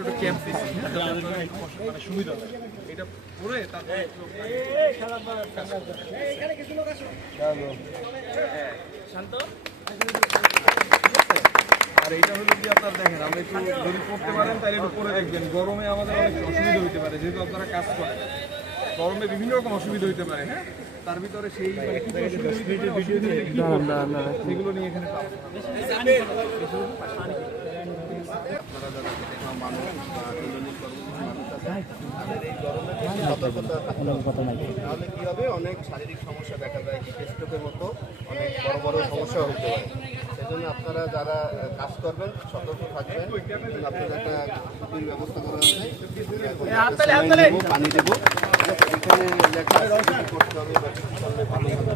একটু ক্যাম্প দিচ্ছি মানে সুবিধা এটা পরে তারপরে আর এইটা হলো কি আপনার দেখেন আমরা একটু যদি করতে পারেন তাহলে একটু করে দেখবেন। গরমে আমাদের অনেক অসুবিধা হতে পারে যেহেতু আপনারা কাজ করেন। গরমে বিভিন্ন রকম অসুবিধা হতে পারে হ্যাঁ? তার ভিতরে সেই মানে পারে, সেগুলো নিয়ে এখানে আপনারা যারা মানুষ বা দৈনন্দিন কর্মসূচি মানুষ আছে, তাদের এই বেশি সতর্কতা থাকতে হবে। তাহলে কি হবে? অনেক শারীরিক সমস্যা দেখা যায় স্ট্রোকের মতো অনেক বড় বড় সমস্যা হতে পারে। সেজন্য আপনারা যারা কাজ করবেন সতর্ক থাকবেন। আপনাদের একটা টুপির ব্যবস্থা করা আছে। পানি দেবো এখানে লেখা করতে হবে ভালো হবে।